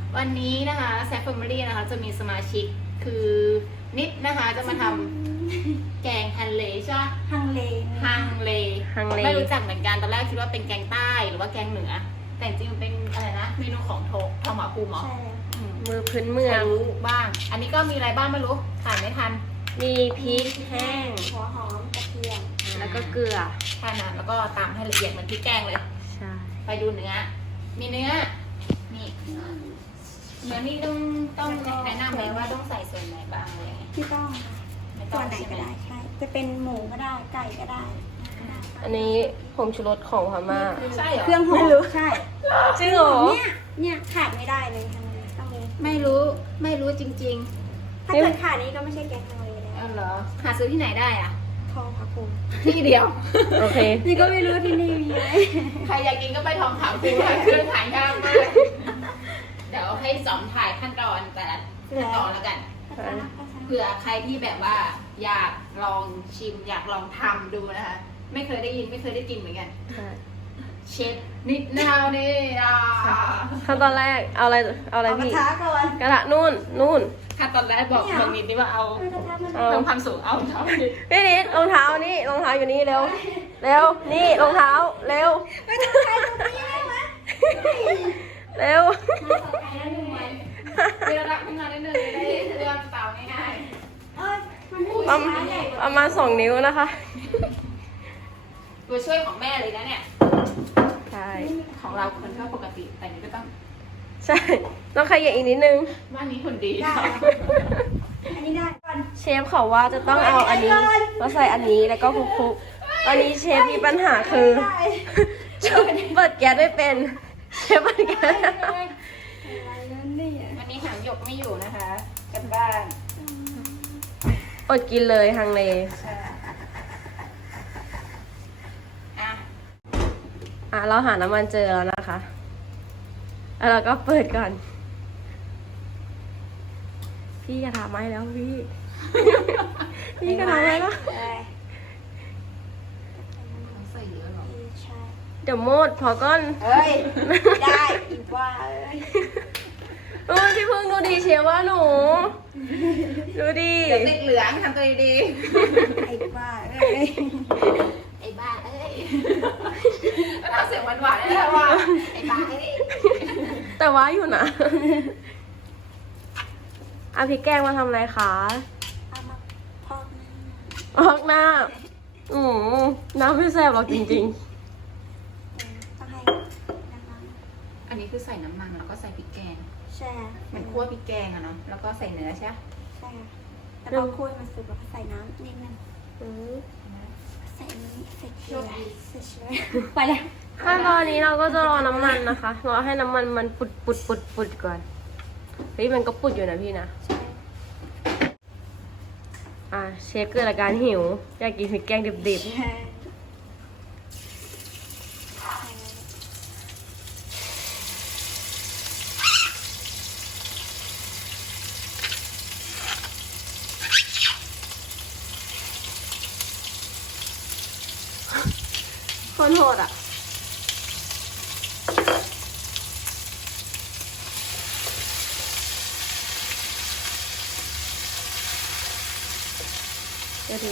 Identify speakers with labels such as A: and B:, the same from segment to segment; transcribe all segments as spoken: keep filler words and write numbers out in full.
A: วันนี้นะคะแซฟเฟอร์มารีนะคะจะมีสมาชิกคือนิดนะคะจะมาทำแกงฮังเลใช่ไหม
B: ฮังเล
A: ฮังเล
C: ฮังเล
A: ไม่รู้จักเหมือนกันตอนแรกคิดว่าเป็นแกงใต้หรือว่าแกงเหนือ แต่จริงๆมันเป็นอะไรนะเมนูของโททองหมาภูมิเหรอ
B: ใช่
A: อืม
C: มือพื้นเมือง
A: รู้บ้าง อันนี้ก็มีอะไรบ้างไม่รู้ถ่านไม่ทัน
C: มีพริกแห้ง
B: หัวหอมกระเทียม
C: แล้วก็เกลือ
A: แค่นั้นแล้วก็ตามให้ละเอียดเหมือนพริกแกงเลย
C: ใช่
A: ไปดูเนื้อ มีเนื้อ นี่เนื้อนี่ต้องต้องแนะนำไหมว่าต้องใส่ส่วนไหนบ้างอะไรอย่างเงี้ย
B: ที่ต้องค่ะ
A: ไม่ต้
B: ตั
A: อ
B: ว
A: ง
B: ไหน
A: ใช่ไหม
B: ก็ได้ใช่ จะเป็นหมูก็ได้ไก่ก็ได้
C: อันนี้ผงชูรสของพม่า
A: ใช่เหรอ
B: เครื่องหอมใช่
C: จริงเหรอ
B: เนี่ยเนี่ยขาดไม่ได้เลยฮังเลต้องเลย
A: ไม่รู้ไม่รู้จริง
B: ถ้าเกิดขาดนี้ก็ไม่ใช่แกงฮังเล
A: ๆ
B: แล้
A: เอ
B: ว
A: อเหรอหาซื้อที่ไหนได้อ่ะ
B: ทองพักภูมิ
A: ที่เดียว
C: โอเค
B: นี่ก็ไม่รู้ที่นี่มีไหม
A: ใครอยากกินก็ไปทองขาวคูค่ะเครื่องถ่ายยากมาก เดี๋ยวให้สอนถ่ายขั้นตอนแต่ละขั้นตอนแล้วกัน เผื่อใครที่แบบว่าอยากลองชิม อยากลองทำดูนะคะ ไม่เคยได้ยินไม่เคยได้กินเหมือนกัน
C: ใช่
A: เชฟนิดนาวนี่อ่ะ
C: ขั้นตอนแรกเอาอะไรเอาอะไร
B: เอากระ
C: พี่
B: ทะก่อน
C: กระทะนู่นนู่น
A: ขั้นตอนแรกบอกบางนิดนี่ว่าเอา
B: เอากระทะมา
C: เอา
A: เพิ่มความสูงเอาเท่านี้
C: พี่นิดรองเท้านี่รองเท้าอยู่นี่เร็วเร็วนี่รองเท้าเร็ว
B: ไม่ต้องใช้ตรงนี้ได้ไหม
C: เร็ว
B: มาต่อไปแล้วหนึ่งวัน
A: เดี๋ยวรักขึ้นมาได้หนึ่งจะได้เรื่องเตาง่าย
B: เอ้ยมันไม่
C: ประ
B: มี
C: มาณ
B: ช้าใหญ่กว่า
C: ประมาณสองนิ้วนะคะ
A: ๆตัวช่วยของแม่เลยนะเนี่ย
C: ใช่
A: ของเราคนก็ปกติแต่นี่ก็ต้อง
C: ใช่ต้องขยับอีกนิดนึง
A: บ้านนี้คนดี
B: ได้อันนี้ได้ก่อน
C: เชฟเขาว่าจะต้องเอาอันนี้มาใส่อันนี้แล้วก็คลุกๆตอนนี้เชฟมีปัญหาคือ เปิดแก๊สไม่เป็นเชฟเปิดแก๊ส
B: อะไรนั่นนี่
A: วันนี้หางหยกไม่อยู่นะคะ กันบ้าน
C: อดกินเลยฮังเล
A: ใช่อ่ะ
C: อ่ะเราหาน้ำมันเจอแล้วนะคะแล้วเราก็เปิดก่อน พี่กระทำไม้แล้วพี่ พี่กระทำไม้แล้ว
B: ได้
A: ใส่เยอะหรอ
B: ใช่
C: เดี๋ยวโมดพอก่อน
B: เอ้ยได้อีกว่าเอ้ย
C: เออพี่พึ่งดูดีเชฟว่าหนู ดูดี
A: เดี๋ยวติดเหลืองทำตัวดี
B: ไอ้บ้าเอ้ย
A: ๆไอ้บ้าเอ้ยแล้วเราเสียงหวานๆเลยว่าไอ้บ้าเอ้ย
C: แต่ว่าอยู่นะเอาพริกแกงมาทำอะไรคะ
B: เอามาพอกหน้า
C: ออกหน้า อืมน้ำไม่แซ่บหรอกจริง
B: ต้องให้นะคะ
A: อันนี้คือใส่น้ำมันแล้วก็ใส่พริกแกง
B: ใช่
A: เหมือนคั่วพริกแกงอะเนาะแล้วก็ใส่เนื้อใช่ไหม
B: ใช่แล้วพอคุยมันสุกแล้วก็ใส่น้ำนิดนึง
C: ๆอืม
B: ใส่นี้ใส่เกลือใส่เชื้อไปเลย
C: ขั้นตอนนี้เราก็จะรอน้ำมันนะคะรอให้น้ำมันมันปุดปุดปุดปุดก่อนเฮ้ยมันก็ปุดอยู่นะพี่นะ
B: ใช่
C: อ่ะเชฟเกิดอาการหิว อยากกินพริกแกงดิบ
B: ใช่
C: ๆคนโหดอ่ะ เดี๋ยวดู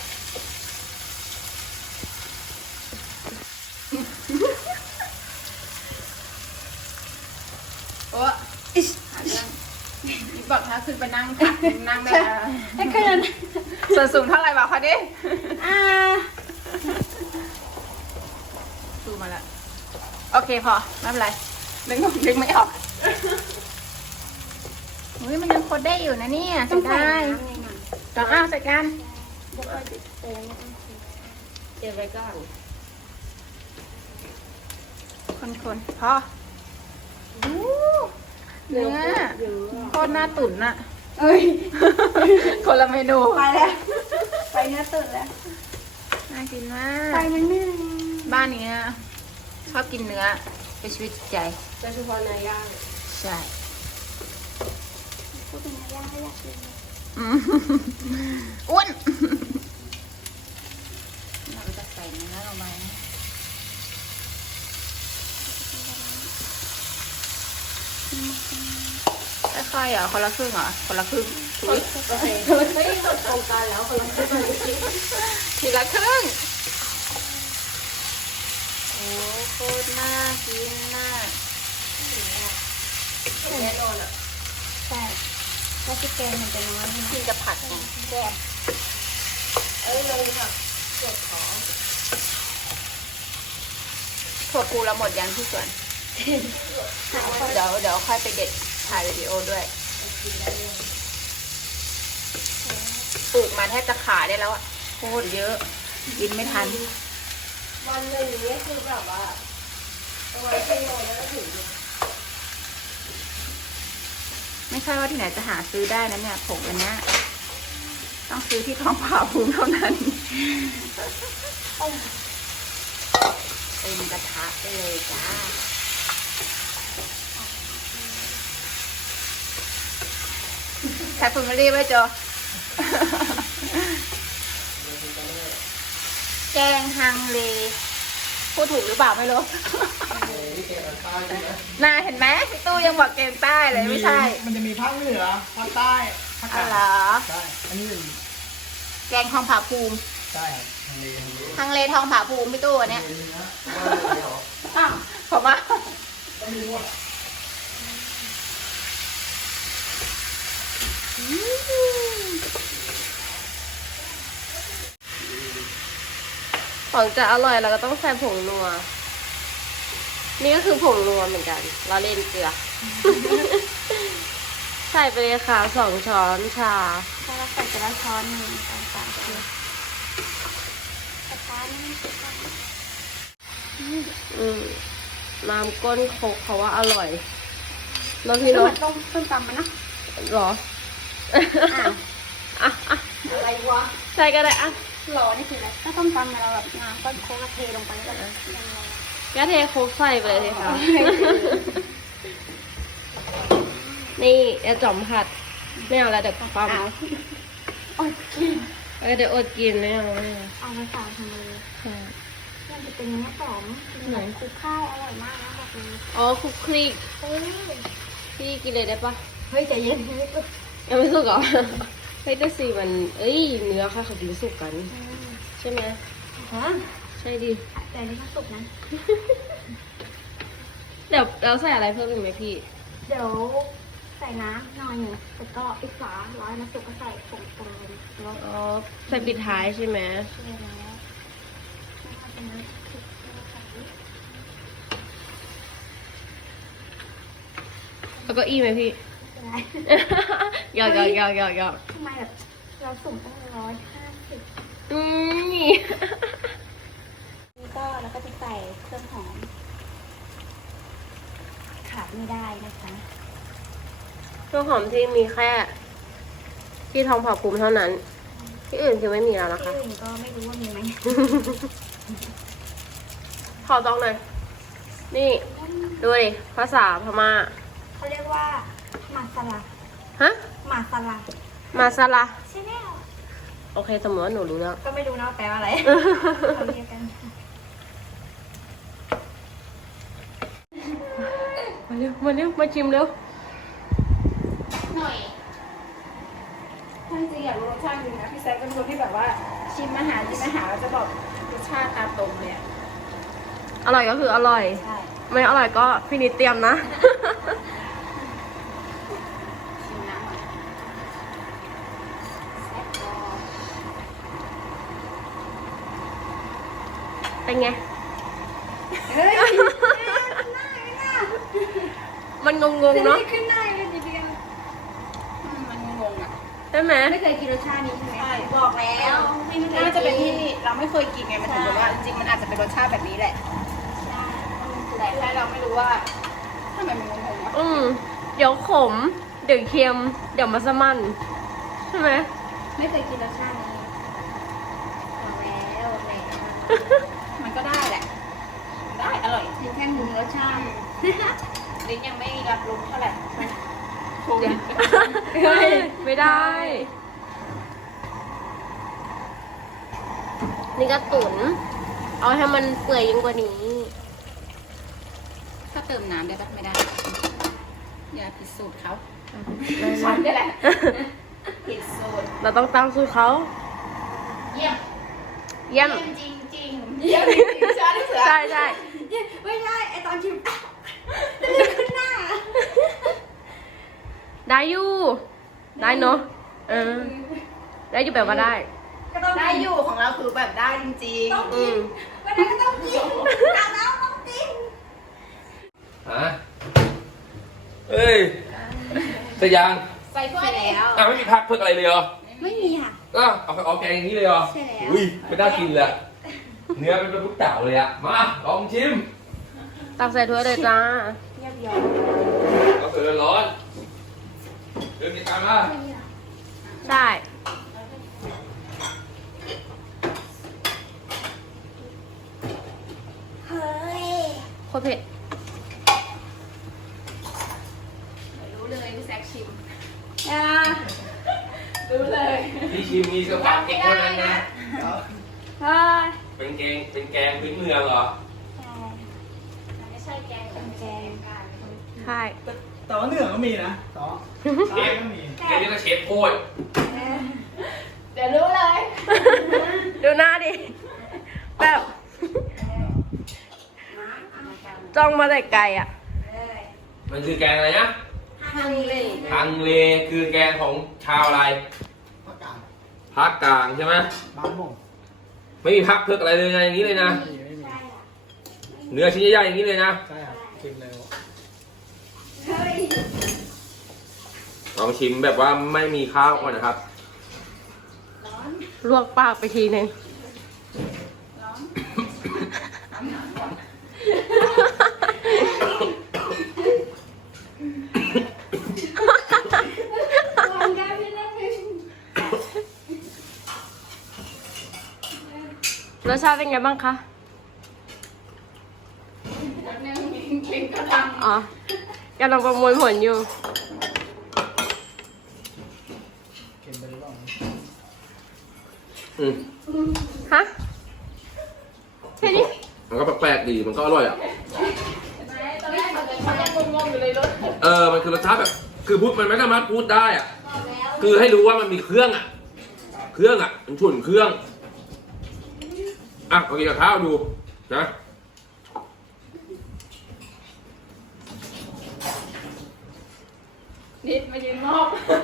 A: โอ้อิชบอกถ้าขึ้นไปนั่งค่ะนั่งได้
B: ไอ้คืน
A: ส่วนสูงเท่าไหร่บอกเขาดิ
B: อ่า
A: ดูมาแล้วโอเคพอไม่เป็นไรนึกนึกไม่ออกอุ้ยมันยังโคตรได้อยู่นะเนี่ย
B: ต้
A: ใส่
B: องใส่
A: ได้
B: น้ำในหนัง
A: ลองอ้าวใส่กัน
B: เดี๋ยวค่อยเติมไม่ต้องใส่
A: เดี๋ยวไปก่อนคนๆพออู้เนื้อ
B: เยอะ
A: โคตรน่าตุ๋นอะ
B: เอ้ย
A: คนละเมนู
B: ไปแล้ว ไปเนื้อตื่นแล้ว
A: น่ากินมา
B: ไป
A: ก
B: มันไม่
A: บ้านนี้ชอบกินเนื้อเป็นชีวิตจิตใจ
C: โดยเฉพาะเนื้อย่าง
A: ใช่
B: พูดเป็นเนื้อย่างก็อยากกินเลย
A: อืมอ้วนเราจะใส่เนื้อลงไปนะ
B: อืม
A: ค่อยๆเหรอคนละครึ่งเหรอคนละครึ่ง
C: โอเคเฮ้ยหมดโครงการแล้วคนละครึ่งเลย
A: ทีละครึ่งโอ้โคตรน่ากินมาก
C: แน่นอนอ่ะ
B: ใช่เพราะที่แกงมันจะน้อยนะ
A: กินกับผักไงแซ่บ
C: เอ้ยเลยค่ะปวดท้อง
A: ถั่วปูเราหมดยังที่สวน
B: หาคน
A: เดี๋ยวเดี๋ยวค่อยไปเด็ดถ่ายวิดีโอด้วยปลูกมาแทบจะขายได้แล้วอะโคตรเยอะ กินไม่ทัน
C: วันหนึ่งนี่คือแบบว่าประมาณชั่วโมงแล้วก็ถึง
A: ไม่ใช่ว่าที่ไหนจะหาซื้อได้นะเนี่ยผงอันเนี้ยต้องซื้อที่ท้องผ่าภูมิเท่านั้นเต็มกระทะไปเลยจ้าแคปฟูมิลี่ไว้โจ แกงฮังเลพูดถูกหรือเปล่าไม่รู้ น่าเห็นไหมพี่ตู้ยังบอกเกงใต้เลยไม่ใช่
D: มันจะมีภาคเหนือภาคใต้ภาคก
A: อ๋อ
D: ลาง
A: เหรอ
D: ใช่ อันนี้เป็น
A: แกงทองผาภูมิ
D: ใช่ครับทางเลทางเล
A: ฮังเลทองผาภูมิพี่ตู้อันเนี้ย
D: เนื้อว่าเลยเหรอ
A: อ้าวผมว่า
D: ก็มีหมด
C: ของจะอร่อยเราก็ต้องใส่ผงนัว นี่ก็คือผงนัวเหมือนกัน เราเล่นเกลือ ใส่ไปเลยค่ะสองช้อนชา
B: ถ้าเราใส่แต่ละช้อนหนึ่งสองสามสี่กระทะนี่
C: อืมน้ำก้นโคกเขาว่าอร่อยเน้อง
B: เห
C: พี่
B: มื
C: เน้อ
B: อนต้มต้มตำมันนะ
C: หรอ
B: อ้าว
C: อ่ะอ่ะ
B: อะไรวะ
C: ใส่ก็ได้อ่ะ
B: หล่อนี่คืออะไรถ้าต้มตำเราแบบน้ำก้นโค้กเทลงไปแล้วก็ยังไง
C: กระเทโคกใส่ไปเลยสิคะนี่เดี๋ยวจอมผัดไม่เอาแล้วเดี๋ยวปั๊ม
B: อ้าวโอ๊ยกิน
C: เออเดี๋ยวอดกินไม่เอาไม่เอา
B: เอาไปฝากทำเลย
C: ใช่
B: มันจะเป็นเนื้อหอมเป็นเหมือนคลุกข้าวอร่อยมากนะบอกเลย
C: อ๋อคลุกคลิก
B: เฮ้ย
C: พี่กินเลยได้ปะ
B: เฮ้ยใจเย็นเฮ้ย
C: ยังไม่สุกเหรอ เฮ้ยแต่สีมัน เอ้ย เนื้อค่ะเขากินสุกกัน ใช่ไหม
B: ฮะ
C: ใช่ดิ
B: แต่นี่ก็สุกนะ
C: เดี๋ยวเราใส่อะไรเพิ่มอีกไหมพี่
B: เดี๋ยวใส่น้ำหน่อยหนึ่งแล้วก็ปิดฝาร้อยน้ำสุกก็ใส่ผงปรุงรสแล้ว
C: อ๋อ ใส่ปิดท้ายใช่ไหม
B: เชื่อแล้วนะคะเป็นน้ำพริกนะคะ
C: แล้วก็อีไหมพี่
B: เป็นไร
C: หยอกหยอกหยอกหยอกหยอก
B: ทำไมแบบเราสุ่มตั้งร้อยห้าสิบ
C: อืม
B: นี่ก็แล้วก็จะใส่เครื่องหอมขาดไม่ได้นะคะ
C: เครื่องหอมที่มีแค่ ที่ทองผาภูมิเท่านั้น ที่อื่นคือไม่มีแล้วนะ
B: ที่
C: คะ
B: อื่นก็ไม่รู้ว่ามีไหม
C: ขอต้องหน่อย นี่ ดูดิ ภาษาพม่า
B: เขาเรียกว่าหมาสลา
C: ฮะ
B: หมาสลา
C: มาซาลา
B: ใช่ไหม
C: โอเค สมมติว่าหนูรู้แล้ว
B: ก็ไม่รู้นะว่าแปลว่าอะไร เขาเรียกกัน
C: มาเร็ว มาเร็ว มาชิมเร็ว
A: หน่อยถ้าจริงอยากรู้รสชาติจริงนะพี่แซคเป็นคนที่แบบว่าชิมอาหารชิมอาหารแล้วจะบอกรสชาติตามตรงเลยอะ
C: อร่อยก็คืออร่อย
B: ใช่
C: ไม่อร่อยก็พี่นิดเตรียมนะ
A: ชิมน้ำหน่อยแซ่บพอ
C: เป็นไง
B: เฮ้ย
C: มันงงๆเนาะ
B: ขึ้นได้เลยทีเดียว
A: อืมมันงงๆอ่ะ
C: ใช่ไหม
B: ไม่เคยกินรสชาตินี้ใช่ไหม
A: ใช่บอกแล้วน่าจะเป็นที่เราไม่เคยกินไงมันถึงแบบว่าจริงๆมันอาจจะเป็นรสชาติแบบนี้แหละ แต่แค่เราไม่รู้ว่าทำไมมันงงๆวะ
C: อืมเดี๋ยวขม เดี๋ยวเค็ม เดี๋ยวมัสมั่นใช่ไหม
B: ไม่เคยกินรสชาตินี้บอกแล้วแหละ
A: มันก็ได้แหละ ได้อร่อย
B: ถึงแค่หมูรสชาติ
A: ลิ้นยังไม่รับรู้เท่าไหร่
C: เดี๋ยวเฮ้ยไม่ได้ นี่ก็ตุ๋น เอาให้มันเปื่อยยิ่งกว่านี้
A: ถ้าเติมน้ำได้ปะไม่ได้ อย่าผิดสูตรเขาฉันนี่แหละผิดสูตร
C: เราต้องตามสูตรเขา
A: เยี่ยม
C: เยี่ยม
A: จริงจริงๆเยี่ยมจริงๆใช่เสือ
C: ใช่ใช่
B: ไม่ใช่ไอตอนชิมจะเลือกขึ้นหน้า
C: ได้อยู่ ได้เนาะเออ ได้อยู่แบบว่าได้
B: ก็ต้อง
A: ได้อยู่ของเราคือแบบได้จริง
B: ต้อง
C: อื
B: กิน
C: ม
B: วันนั้นก็ต้องกินอาบน้ำต้องกิน
E: ฮะเอ้ยแต่ยัง
A: ๆใส่ถ้วยแล้ว
E: อ่ะไม่มีพักเพื่ออะไรเลยเหรอ
B: ไม่มีค่ะ
E: ก็เอาเอาแกงอย่างนี้เลยเหรอ
B: ใช่แล้ว
E: อุ้ยไม่น่ากินเลยอะเนื้อเป็นเป็นพุกเต่าเลยอะมาลองชิม
C: ตักใส่ถ้วยเลยจ้า
B: เรียบร้อย
E: ก็เสือร้อนเดินกินกันมา
C: ใช่
B: เฮ้ย
C: โคตรเผ็ด
A: รู้เลยพี่แซกชิม
B: อ่า
A: รู้เลย
E: พี่ชิมมีสปาเก็ตเท่านั้นนะ
B: เฮ้ย
E: เป็นแกงเป็นแกงพื้นเมืองเหรอ
A: ไม่ใช่แกงของแกงกัน
C: ใช่
D: แต่ว่าเหนือก็มีนะต่อใต้ก็มี
E: แกงนี่ก็เชฟโคตร
A: เดี๋ยวรู้เลย
C: ดูหน้าดิ แบบ จ้องมาแต่ไกลอ่ะ
E: มันคือแกงอะไรนะ
A: ฮังเล
E: ฮังเลคือแกงของชาวอะไร
D: ภาคกลาง
E: ภาคกลางใช่ไหม
D: บ้านม่ง
E: ไม่มีพักเพิกอะไรเลยนะอย่างนี้เลยนะ
D: ไม่มีไม่มี
E: เนื้อชิ้นใหญ่ๆอย่างนี้เลยนะ
D: ใช่ครับชิมเร็ว
B: เฮ้ย
E: ลองชิมแบบว่าไม่มีข้าวก่อนนะครับ
C: ลวกปากไปทีนึง
B: ก่อนกันไม่ได้ถึง
C: รสชาติเป็นไงบ้างคะ
A: แล้วนึงกินกระดัง
C: อ๋อ กำลังประมวลผลอยู่
D: เค็มไปหรือเปล่า
E: อืม
C: ฮะแค่นี้
E: มันก็แปลกๆดี มันก็อร่อยอ่ะ
A: ตอนแรกมันจะมันยังงงๆอยู่เลยรส
E: เออ มันคือรสชาติแบบ คือพูดมันไม่สามารถพูดได้อ่ะ คือให้รู้ว่ามันมีเครื่องอ่ะ เครื่องอ่ะ มันฉุนเครื่อง อ่ะมากินกับข้าวดูนะ
A: นิดมายืนมอบ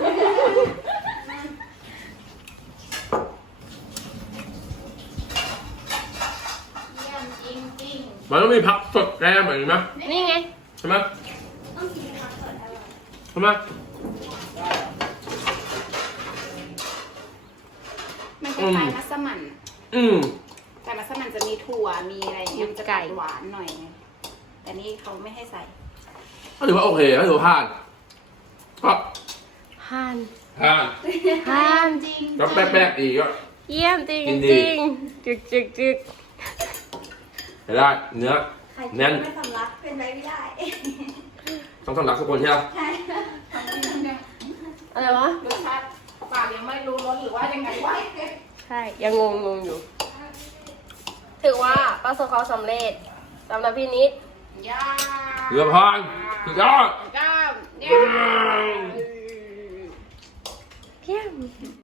A: เยี่ยมจริงจริง
E: มันต้องมีผักสดแกล้มอะไรไหม
C: นี่ไง
E: ใช่ไหม
B: ต้องกินผักสดอร่อย
E: ใช่ไหม
A: มันเป็นไก่มัสมั่น
E: อืม
A: ไก่มัสมั่นจะมีถั่ว มีอะไรอย่างเงี้ยมันจะ
C: ไก่
A: หวานหน่อยไงแต่นี่เขาไม่ให้ใส่
E: ก็ถือว่าโอเคก็ถือว่าผ่านก็
C: ห่าน
E: ผ่าน
C: ห่าน
A: จริง
E: ก็แปลกๆดีก็
C: เยี่ยมจริง
E: กินดี
C: จริงจึกจึกจึก
E: ใช้ได้เนื้อ
B: ใครกิ
E: แน่น
B: ไม่สำลักเป็นไปไม่ได้
E: ต้องสำลักทุกคนใช่ไหม
B: ใช่
C: อะไรวะ
A: รสชาติปากยังไม่รู้รสหรือว่ายังไงวะ
C: ใช่ ยังงงงงอยู่ ถือว่าประสบความสำเร็จสำหรับพี่นิด
A: ย่า
E: เรือผ่านสุดยอด
A: ก้ามย่า
C: เยี่ยม